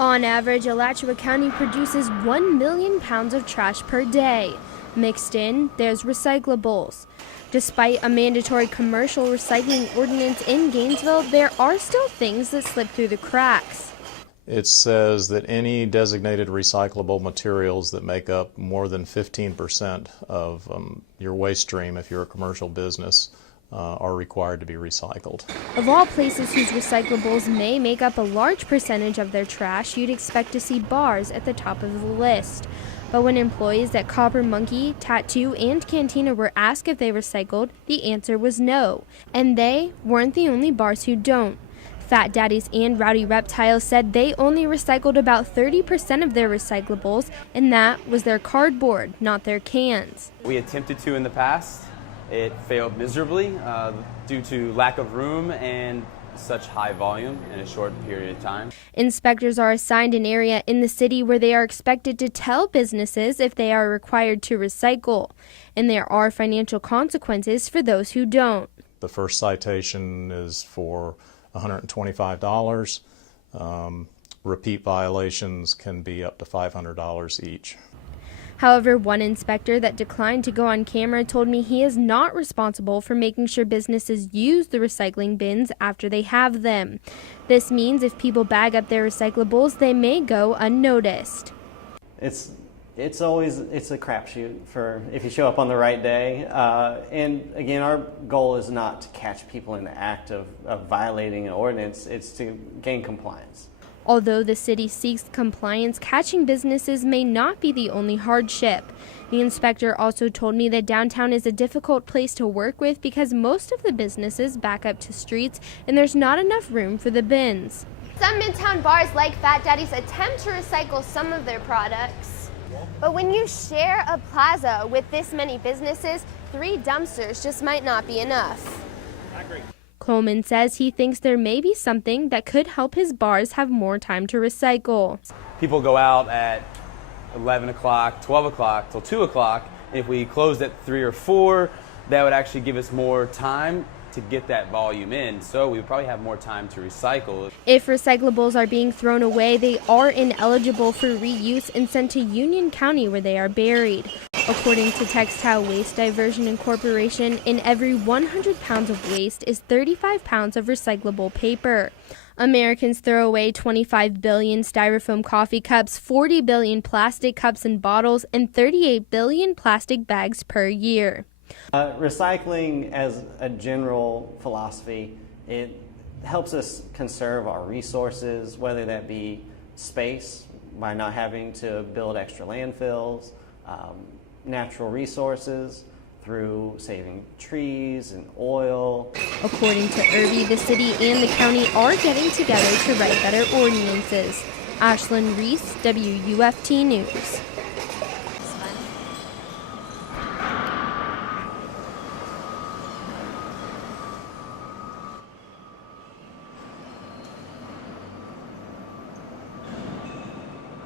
On average, Alachua County produces 1 million pounds of trash per day. Mixed in, there's recyclables. Despite a mandatory commercial recycling ordinance in Gainesville, there are still things that slip through the cracks. It says that any designated recyclable materials that make up more than 15% of your waste stream, if you're a commercial business, are required to be recycled. Of all places whose recyclables may make up a large percentage of their trash, you'd expect to see bars at the top of the list. But when employees at Copper Monkey, Tattoo, and Cantina were asked if they recycled, the answer was no. And they weren't the only bars who don't. Fat Daddies and Rowdy Reptiles said they only recycled about 30% of their recyclables, and that was their cardboard, not their cans. We attempted to in the past. It failed miserably due to lack of room and such high volume in a short period of time. Inspectors are assigned an area in the city where they are expected to tell businesses if they are required to recycle, and there are financial consequences for those who don't. The first citation is for $125. Repeat violations can be up to $500 each. However, one inspector that declined to go on camera told me he is not responsible for making sure businesses use the recycling bins after they have them. This means if people bag up their recyclables, they may go unnoticed. It's a crapshoot for if you show up on the right day. And again, our goal is not to catch people in the act of violating an ordinance. It's to gain compliance. Although the city seeks compliance, catching businesses may not be the only hardship. The inspector also told me that downtown is a difficult place to work with because most of the businesses back up to streets and there's not enough room for the bins. Some Midtown bars like Fat Daddy's attempt to recycle some of their products. But when you share a plaza with this many businesses, 3 dumpsters just might not be enough. I agree. Coleman says he thinks there may be something that could help his bars have more time to recycle. People go out at 11 o'clock, 12 o'clock, till 2 o'clock. If we closed at 3 or 4, that would actually give us more time to get that volume in, so we would probably have more time to recycle. If recyclables are being thrown away, they are ineligible for reuse and sent to Union County where they are buried. According to Textile Waste Diversion Incorporation, in every 100 pounds of waste is 35 pounds of recyclable paper. Americans throw away 25 billion styrofoam coffee cups, 40 billion plastic cups and bottles, and 38 billion plastic bags per year. Recycling as a general philosophy, it helps us conserve our resources, whether that be space by not having to build extra landfills, natural resources through saving trees and oil. According to Irby, the city and the county are getting together to write better ordinances. Ashlyn Reese, WUFT News.